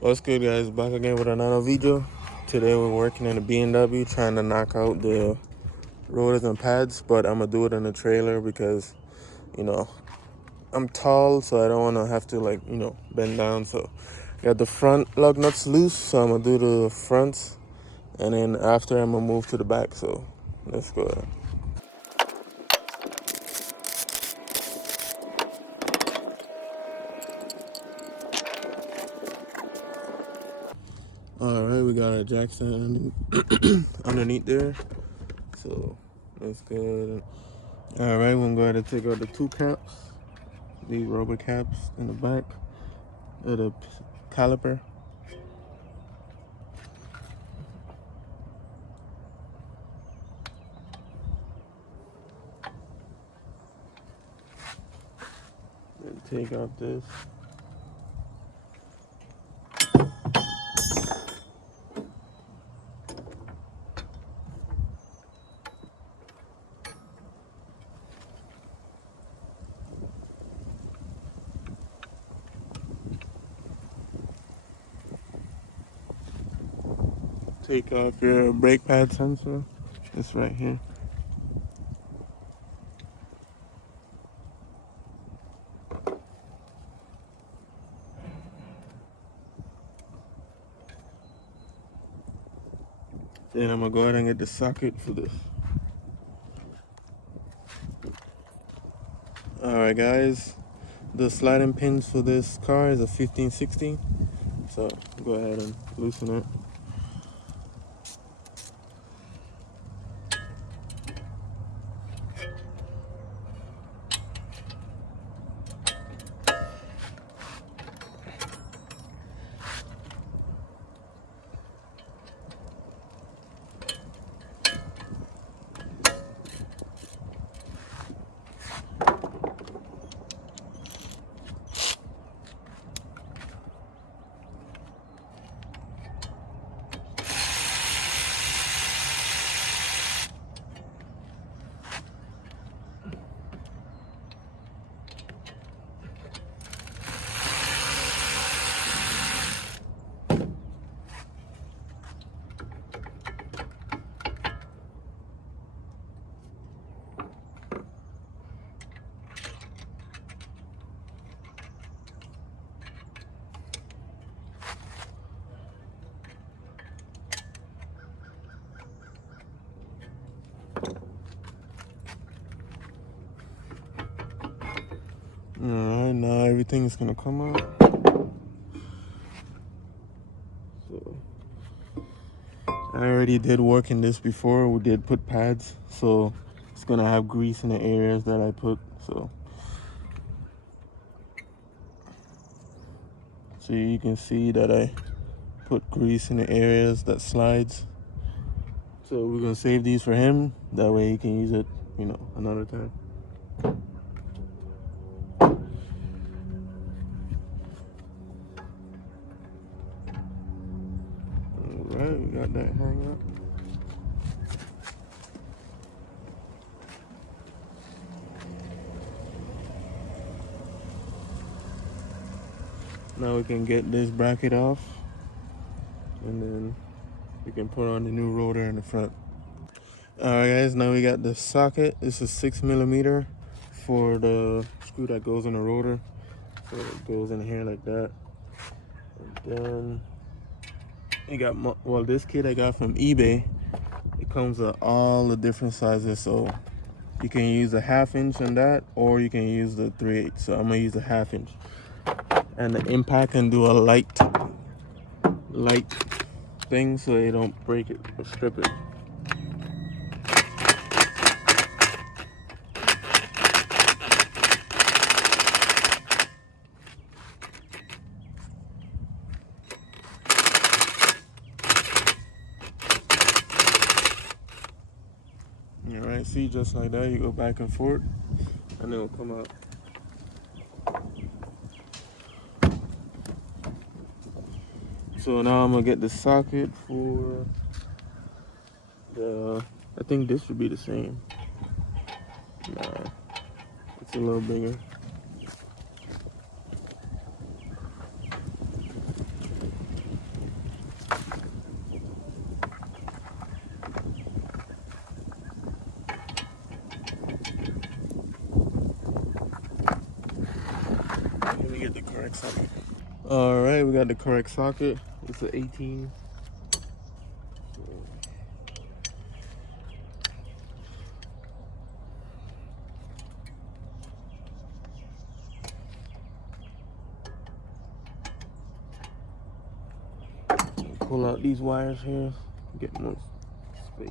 What's good, guys? Back again with another video. Today we're working in a BMW trying to knock out the rotors and pads, but I'm gonna do it in a trailer because, you know, I'm tall, so I don't want to have to bend down. So got the front lug nuts loose, so I'm gonna do the fronts, and then after I'm gonna move to the back. So let's go ahead. All right, we got our jack stand underneath there, so that's good. All right, we're going to take out the two caps, these rubber caps in the back of the caliper. And take out this. Take off your brake pad sensor. It's right here. Then I'm gonna go ahead and get the socket for this. Alright guys, the sliding pins for this car is a 15/16. So go ahead and loosen it. Alright, now everything is gonna come out. So I already did work in this before. We did put pads, so it's gonna have grease in the areas that I put. So you can see that I put grease in the areas that slides. So we're gonna save these for him. That way he can use it, another time. Alright, we got that hang up. Now we can get this bracket off, and then we can put on the new rotor in the front. Alright guys, now we got the socket. This is 6mm for the screw that goes in the rotor. So it goes in here like that. And then I got this kit I got from eBay. It comes with all the different sizes, so you can use a 1/2 inch on that, or you can use the 3/8. So I'm gonna use a 1/2 inch. And the impact can do a light thing so they don't break it or strip it. Alright, see, just like that, you go back and forth, and it will come out. So now I'm gonna get the socket for I think this should be the same. Nah, it's a little bigger. socket. All right, we got the correct socket. It's an 18. Pull out these wires here, get more space.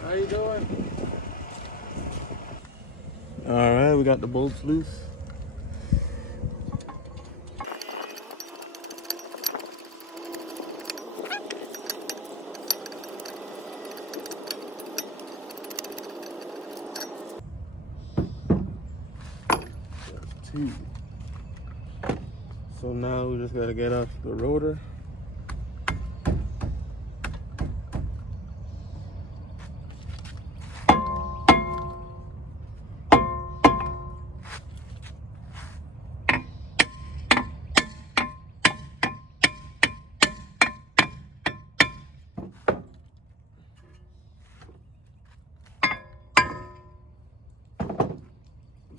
How you doing? All right, we got the bolts loose. That's 2. So now we just gotta get off the rotor.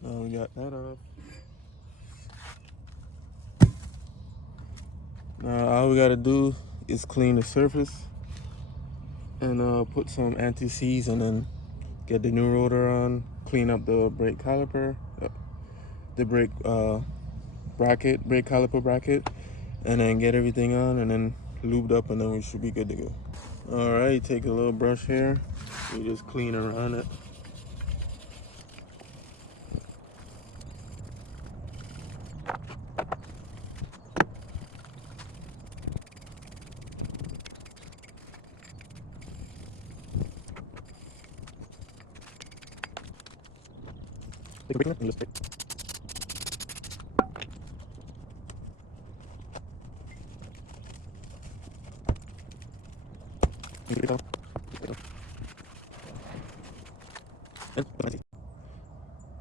Now we got that off. Now all we gotta do is clean the surface and put some anti-seize and then get the new rotor on, clean up the brake caliper, the brake caliper bracket, and then get everything on and then lubed up, and then we should be good to go. All right, take a little brush here, you just clean around it. Take a break and just take.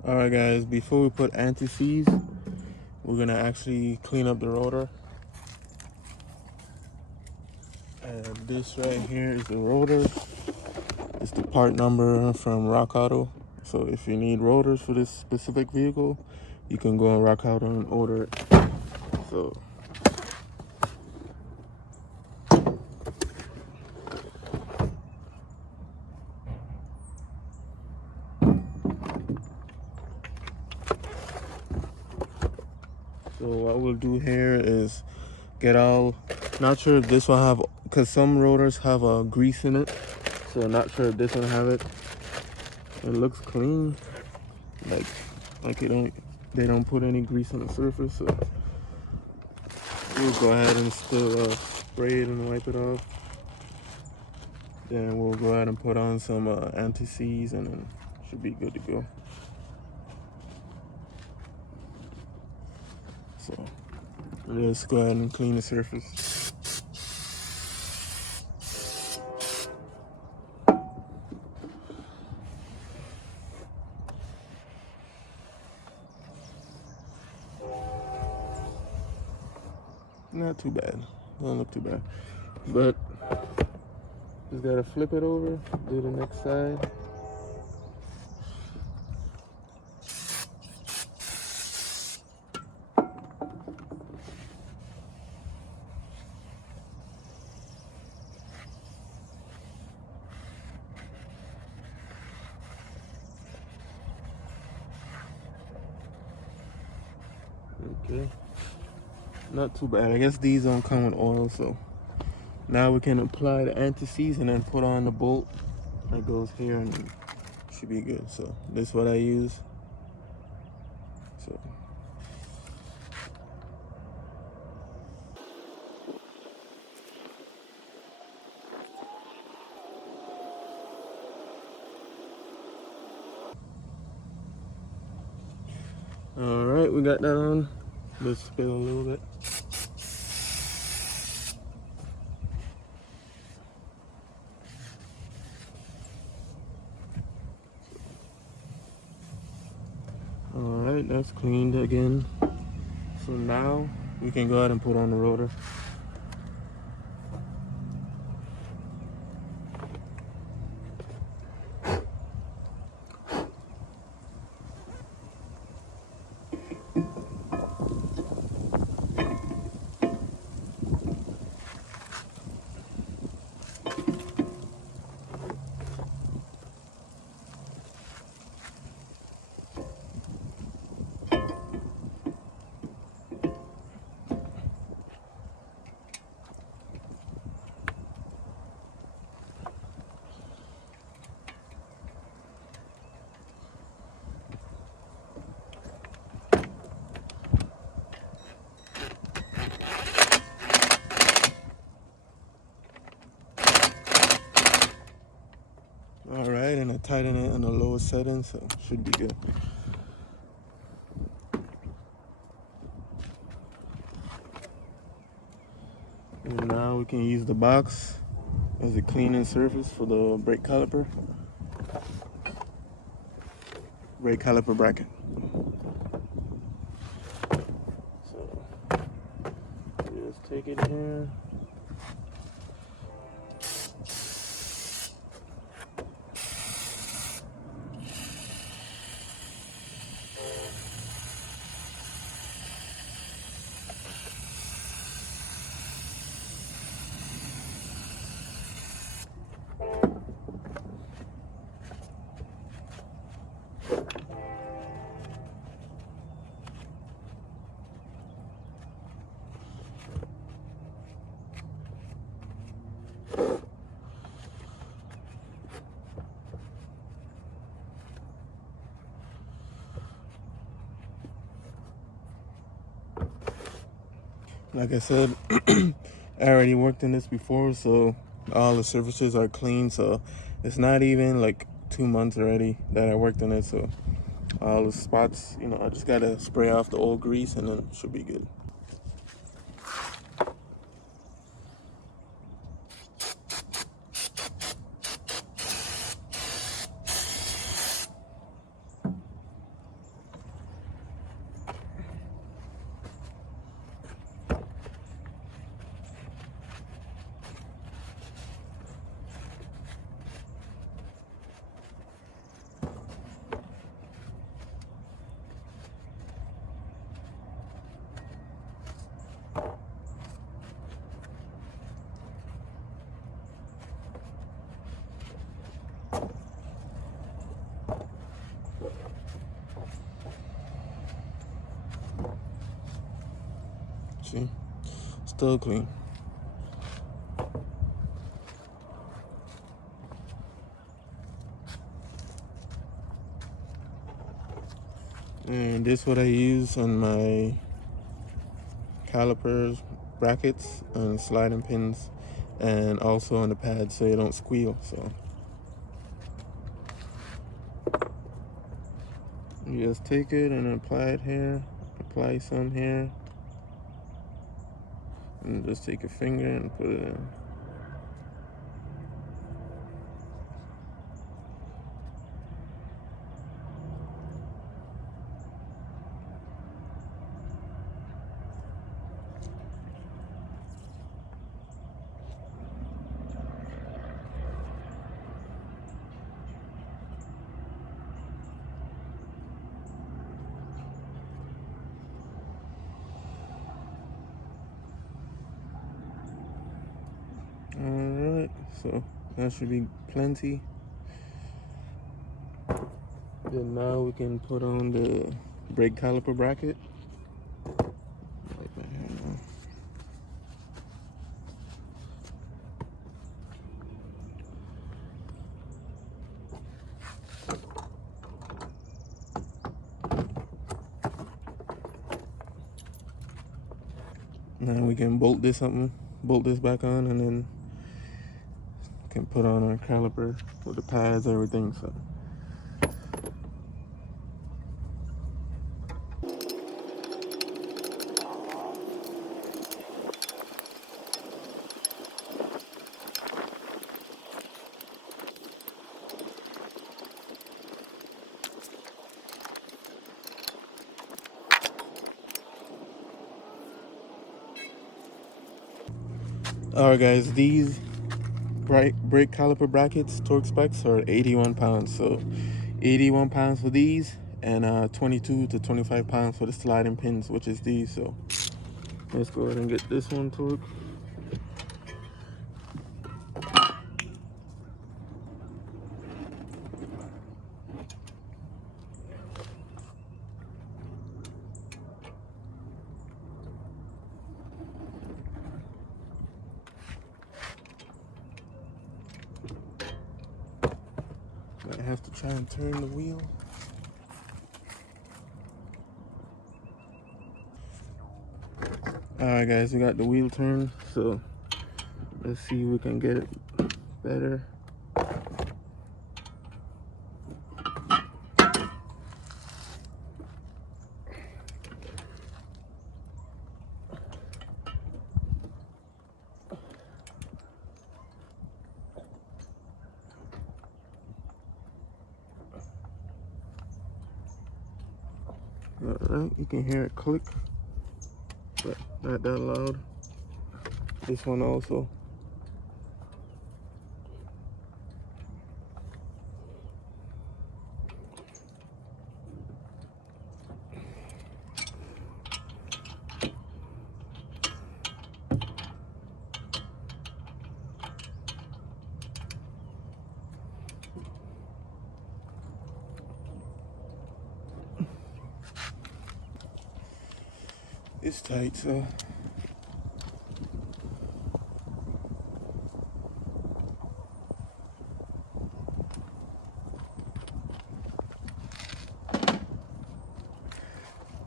All right, guys, before we put anti-seize, we're gonna actually clean up the rotor. And this right here is the rotor. It's the part number from Rock Auto. So if you need rotors for this specific vehicle, you can go on Rock Auto and order it. So what we'll do here is get all, not sure if this one have, because some rotors have a grease in it, so not sure if this one have it. It looks clean, like they don't put any grease on the surface, so we'll go ahead and still spray it and wipe it off. Then we'll go ahead and put on some anti-seize, and then should be good to go. So let's go ahead and clean the surface. Not too bad. Don't look too bad. But just gotta flip it over, do the next side. Okay. Not too bad. I guess these don't come with oil, so now we can apply the anti-seize and then put on the bolt that goes here, and it should be good. So this is what I use. So all right, we got that on. Let's spill a little bit. All right, that's cleaned again. So now we can go ahead and put on the rotor. All right, and I tighten it in the lowest setting, so should be good. And now we can use the box as a cleaning surface for the brake caliper bracket. So just take it here. Like I said, I already worked in this before, so all the surfaces are clean. So it's not even like 2 months already that I worked in it. So all the spots, I just gotta spray off the old grease and then it should be good. See, still clean. And this is what I use on my calipers, brackets, and sliding pins, and also on the pads so you don't squeal. So you just take it and apply it here, apply some here, and just take a finger and put it in. Alright, so that should be plenty. Then now we can put on the brake caliper bracket. Like that here now. Now we can bolt this back on, and then can put on our caliper with the pads, everything. So alright guys, these brake caliper brackets torque specs are 81 pounds. So 81 pounds for these, and 22 to 25 pounds for the sliding pins, which is these. So let's go ahead and get this one torqued. I have to try and turn the wheel. Alright guys, we got the wheel turned, so let's see if we can get it better. Alright, you can hear it click, but not that loud. This one also. It's tight, so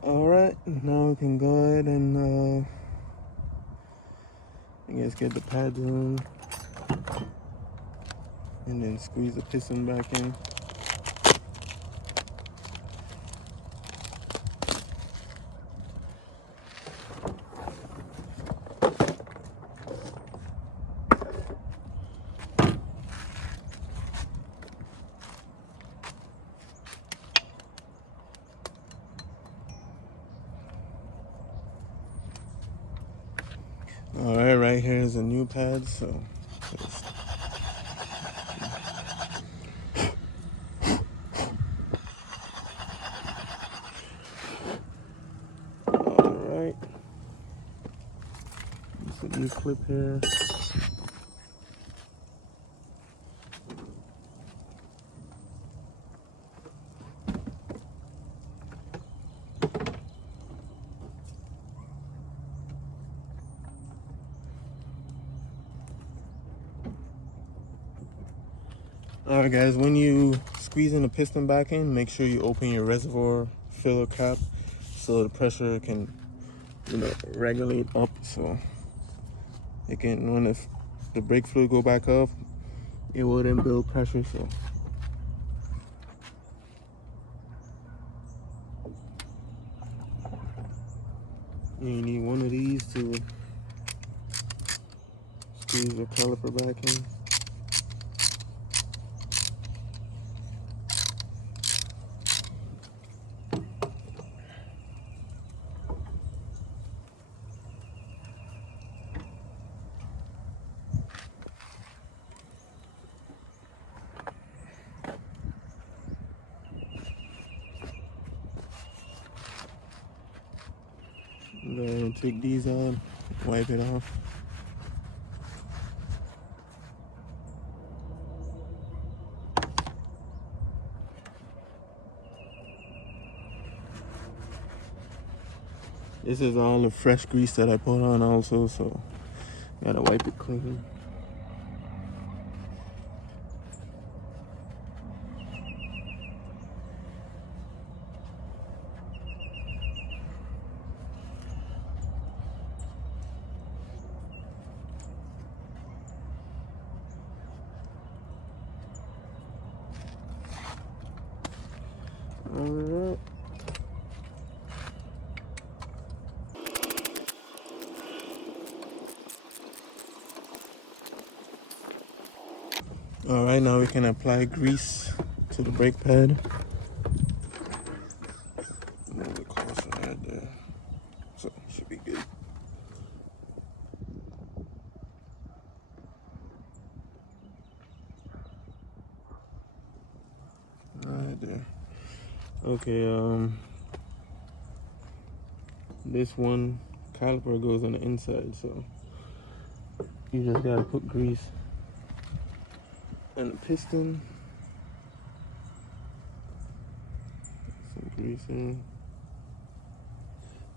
alright, now we can go ahead and I guess get the pads on and then squeeze the piston back in. Alright, right here is a new pad, so alright. There's a new clip here. Alright guys, when you squeeze in the piston back in, make sure you open your reservoir filler cap so the pressure can, regulate up, so it can, when the brake fluid go back up, it wouldn't build pressure. So you need one of these to squeeze the caliper back in. Go ahead and take these out, wipe it off. This is all the fresh grease that I put on also, so gotta wipe it clean. Alright. Alright, now we can apply grease to the brake pad. A little bit closer right there. So should be good. Right there. Okay, this one caliper goes on the inside, so you just gotta put grease in the piston. Some grease in.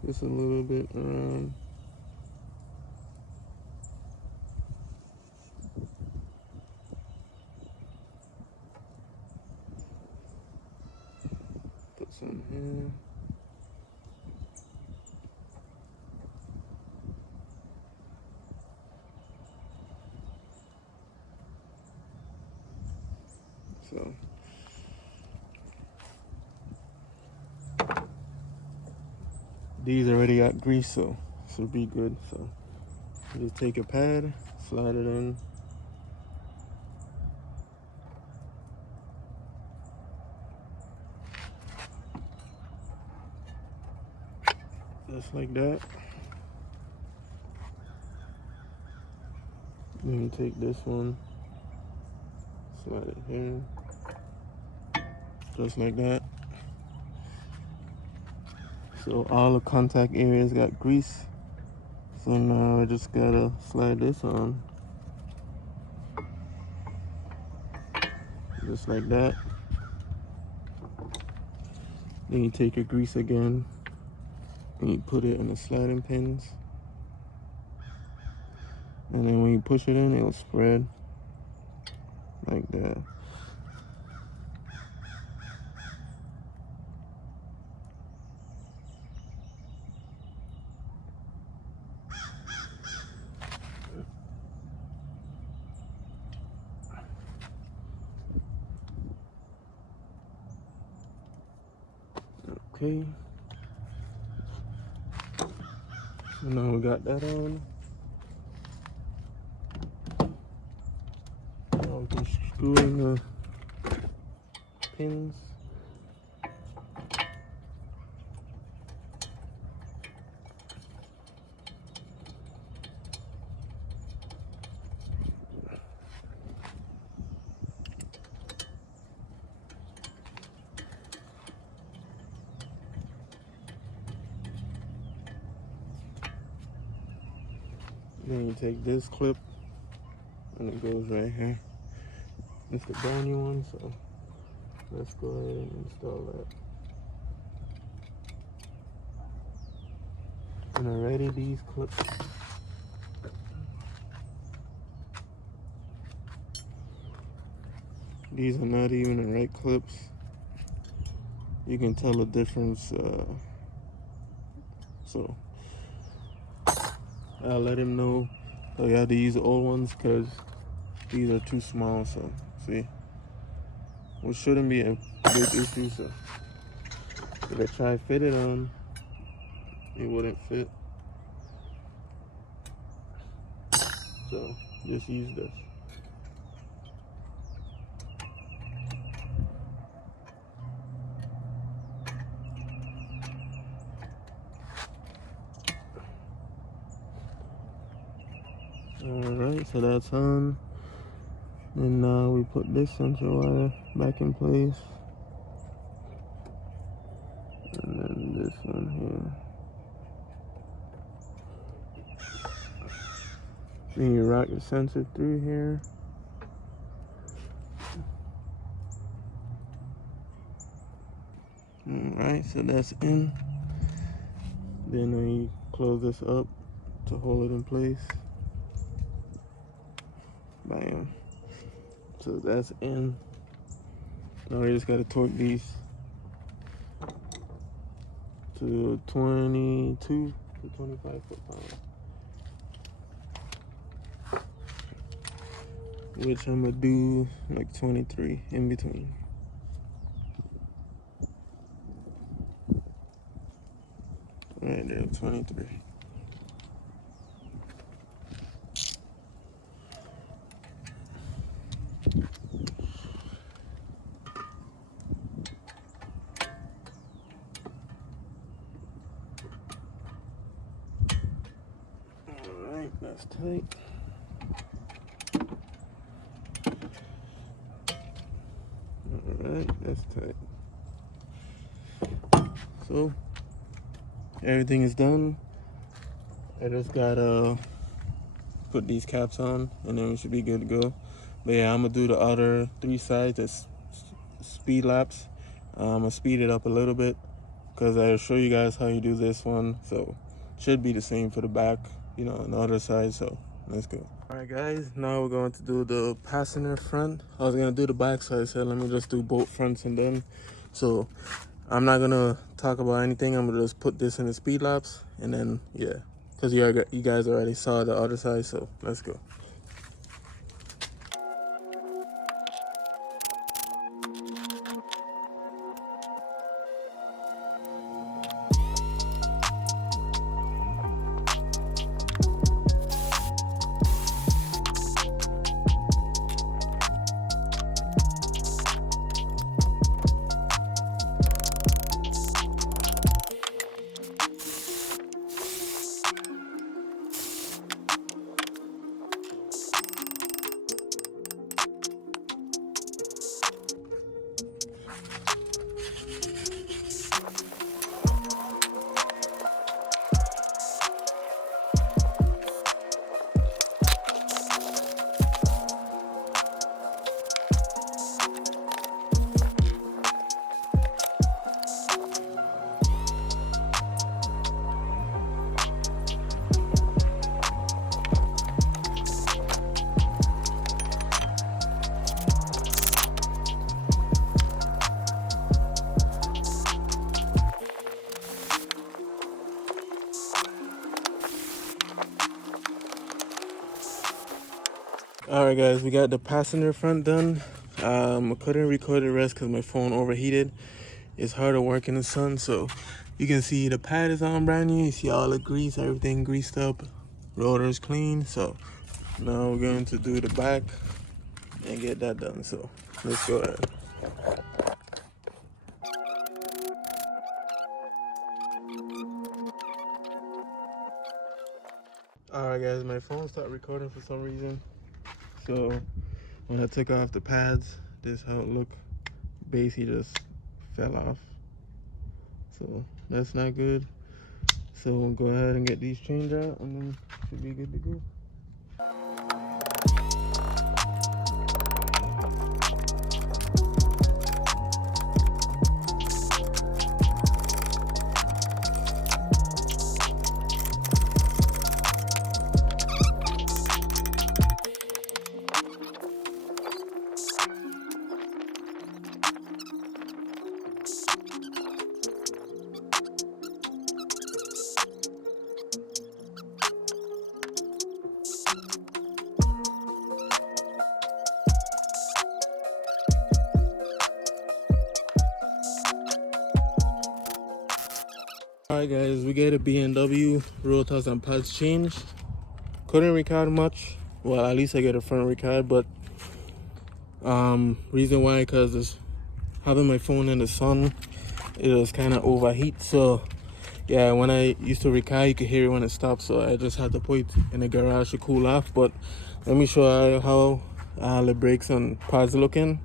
Just a little bit around. Put some here. So these already got grease, so should be good. So you just take a pad, slide it in. Just like that. Then you take this one, slide it here. Just like that. So all the contact areas got grease. So now I just gotta slide this on. Just like that. Then you take your grease again and you put it in the sliding pins. And then when you push it in, it'll spread like that. Okay. So now we got that on. Now we can screw in the pins. Then you take this clip and it goes right here. It's the brand new one, so let's go ahead and install that. And already these clips, these are not even the right clips. You can tell the difference. So I'll let him know. So you have to use the old ones because these are too small. So see, which shouldn't be a big issue. So if I try to fit it on, it wouldn't fit. So just use this. Alright, so that's on. And now we put this sensor wire back in place. And then this one here. Then you rock the sensor through here. Alright, so that's in. Then we close this up to hold it in place. Bam. So that's in. Now we just gotta torque these to 22 to 25 foot-pounds. Which I'm gonna do like 23 in between. Right there, 23. Alright, that's tight. Alright, that's tight. So everything is done. I just gotta put these caps on and then we should be good to go. But yeah, I'm gonna do the other 3 sides as speed laps. I'm gonna speed it up a little bit because I'll show you guys how you do this one. So should be the same for the back, you know, on the other side. So let's go. All right guys, now we're going to do the passenger front. I was gonna do the back, so I said let me just do both fronts and then. So I'm not gonna talk about anything. I'm gonna just put this in the speed laps and then yeah, because you guys already saw the other side. So let's go. Alright guys, we got the passenger front done. I couldn't record the rest because my phone overheated. It's hard to work in the sun, so you can see the pad is on brand new. You see all the grease, everything greased up. Rotor's clean. So now we're going to do the back and get that done. So let's go ahead. Alright guys, my phone stopped recording for some reason. So when I took off the pads, this is how it looked. Basically just fell off. So that's not good. So we'll go ahead and get these changed out and then should be good to go. Alright guys, we get a BMW, rotors and pads changed. Couldn't record much. Well, at least I get a front record, but reason why, because having my phone in the sun, it was kind of overheat. So yeah, when I used to record, you could hear it when it stopped. So I just had to put it in the garage to cool off. But let me show you how the brakes and pads looking.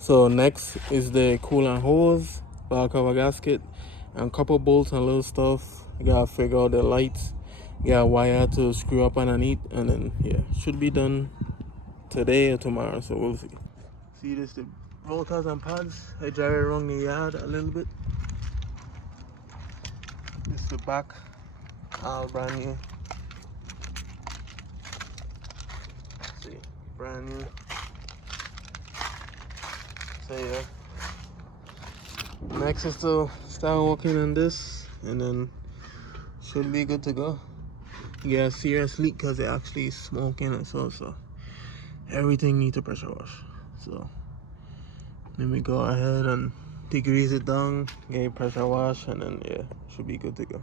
So next is the coolant hose, valve cover gasket, and couple bolts and little stuff. You gotta figure out the lights. You got a wire to screw up underneath, and then yeah, should be done today or tomorrow. So we'll see. See this, the rotors and pads. I drive it around the yard a little bit. This is the back, all brand new. See, brand new. So yeah. Next is to start working on this, and then should be good to go. You got a serious leak because it actually is smoking and so everything needs a pressure wash. So let me go ahead and degrease it down, get a pressure wash, and then yeah, should be good to go.